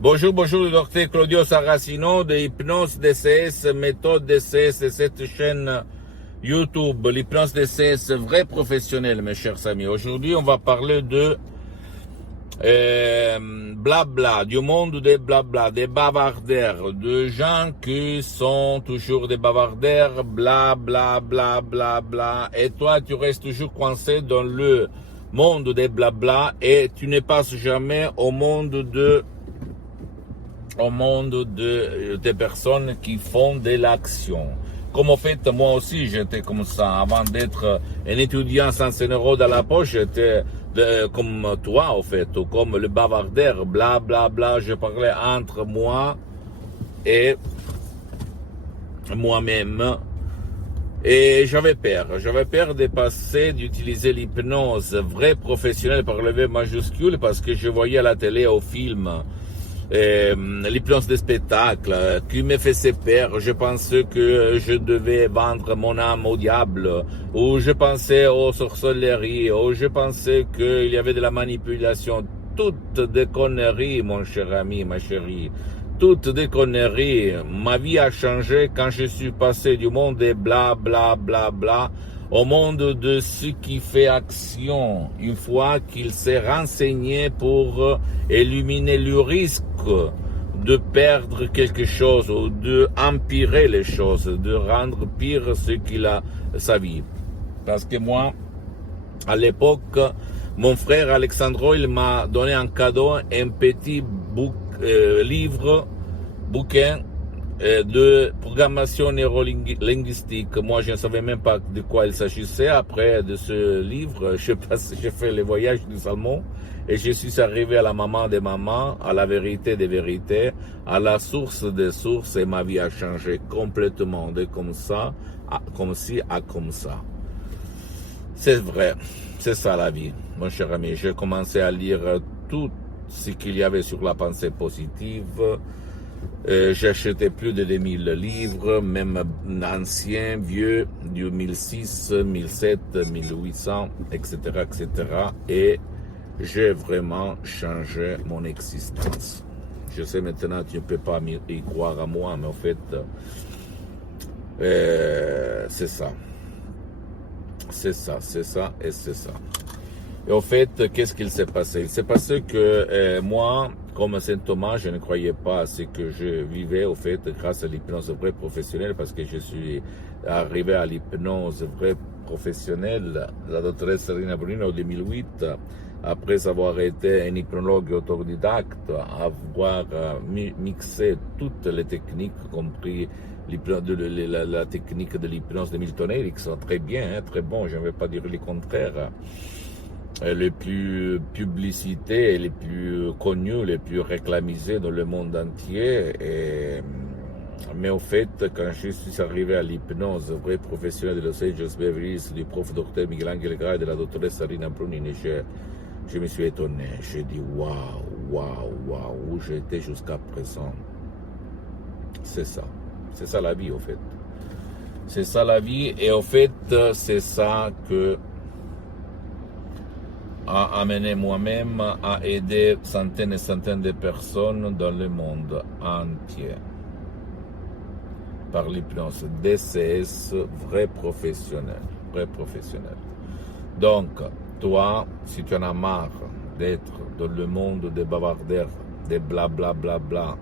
Bonjour, bonjour, le docteur Claudio Saracino de Hypnose DCS, méthode DCS de cette chaîne YouTube, l'hypnose DCS, vrai professionnel, mes chers amis. Aujourd'hui, on va parler de blabla, du monde des blabla, des bavardaires, de gens qui sont toujours des bavardaires, bla bla bla bla bla. Et toi, tu restes toujours coincé dans le monde des blabla et tu ne passes jamais au monde des personnes qui font de l'action. Comme en fait, moi aussi, j'étais comme ça. Avant d'être un étudiant sans 100 € dans la poche, j'étais comme toi, en fait, ou comme le bavardaire, bla bla bla. Je parlais entre moi et moi-même. Et j'avais peur de passer, d'utiliser l'hypnose vraie professionnelle par le V majuscule, parce que je voyais à la télé, au film, l'hypnose des spectacles qui me faisait peur. Je pensais que je devais vendre mon âme au diable, ou je pensais aux sorcelleries, ou je pensais qu'il y avait de la manipulation. Toutes des conneries, mon cher ami, ma chérie. Toutes des conneries. Ma vie a changé quand je suis passé du monde des bla bla bla bla au monde de ce qui fait action, une fois qu'il s'est renseigné pour éliminer le risque de perdre quelque chose ou de empirer les choses, de rendre pire ce qu'il a sa vie. Parce que moi, à l'époque, mon frère Alexandro, il m'a donné en cadeau un petit bouquin de programmation neurolinguistique. Moi, je ne savais même pas de quoi il s'agissait. Après de ce livre, j'ai fait le voyage du Salmon et je suis arrivé à la maman des mamans, à la vérité des vérités, à la source des sources, et ma vie a changé complètement de comme ça, comme ci à comme ça. C'est vrai, c'est ça la vie, mon cher ami. J'ai commencé à lire tout ce qu'il y avait sur la pensée positive. J'ai acheté plus de 2000 livres, même anciens, vieux, du 1006, 1007, 1800, etc., etc. Et j'ai vraiment changé mon existence. Je sais maintenant, tu ne peux pas y croire à moi, mais en fait, c'est ça. C'est ça, c'est ça et c'est ça. Et au fait, qu'est-ce qu'il s'est passé? Il s'est passé que moi, comme Saint Thomas, je ne croyais pas à ce que je vivais, au fait, grâce à l'hypnose vraie professionnelle, parce que je suis arrivé à l'hypnose vraie professionnelle, la doctoresse Rina Brunino en 2008, après avoir été un hypnologue autodidacte, avoir mixé toutes les techniques, compris la technique de l'hypnose de Milton Erickson, très bien, hein, très bon, je ne vais pas dire le contraire. Les plus publicités, les plus connus, les plus réclamisés dans le monde entier. Mais au fait, quand je suis arrivé à l'hypnose vraie professionnelle de Los Angeles Beverly Hills, du prof docteur Miguel Angel Gra et de la doctoresse Rina Brunini, je me suis étonné. J'ai dit waouh, où j'étais jusqu'à présent. C'est ça. C'est ça la vie, au fait. C'est ça la vie, et au fait, c'est ça que a amené moi-même à aider centaines et centaines de personnes dans le monde entier par l'hypnose DCS vrai professionnel. Donc, toi, si tu en as marre d'être dans le monde des bavardaires, des blabla bla bla,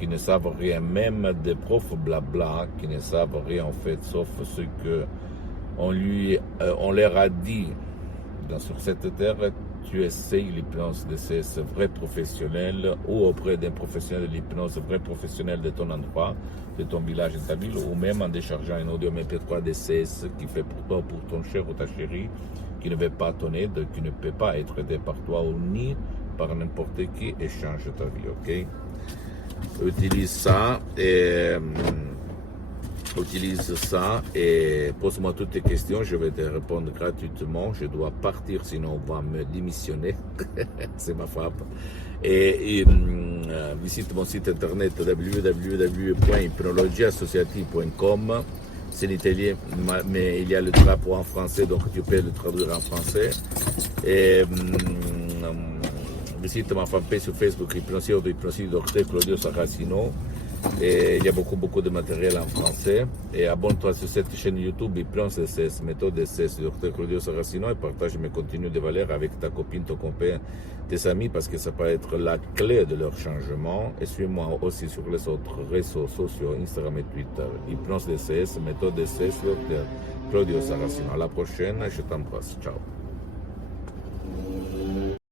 qui ne savent rien, même des profs blabla, qui ne savent rien en fait, sauf ce que on leur a dit. Sur cette terre, tu essayes l'hypnose de ces vrais professionnels, ou auprès d'un professionnel de l'hypnose vrai professionnel de ton endroit, de ton village, de ta ville, ou même en déchargeant un audio MP3 DCS qui fait pour toi, pour ton cher ou ta chérie, qui ne veut pas ton aide, qui ne peut pas être aidé par toi ou ni par n'importe qui, et change ta vie, ok? Utilise ça et pose-moi toutes tes questions, je vais te répondre gratuitement. Je dois partir, sinon on va me démissionner. C'est ma frappe. Et visite mon site internet www.hypnologieassociative.com. C'est l'italien, mais il y a le drapeau en français, donc tu peux le traduire en français. Et visite ma fanpage sur Facebook, Hypnosie Dr Claudio Saracino. Et il y a beaucoup de matériel en français. Et abonne-toi sur cette chaîne YouTube Hypnose DCS, méthode DCS, Dr Claudio Saracino, et partage mes contenus de valeur avec ta copine, ton copain, tes amis, parce que ça peut être la clé de leur changement. Et suis-moi aussi sur les autres réseaux sociaux, Instagram et Twitter. Hypnose DCS, méthode DCS, Dr Claudio Saracino. À la prochaine, je t'embrasse. Ciao.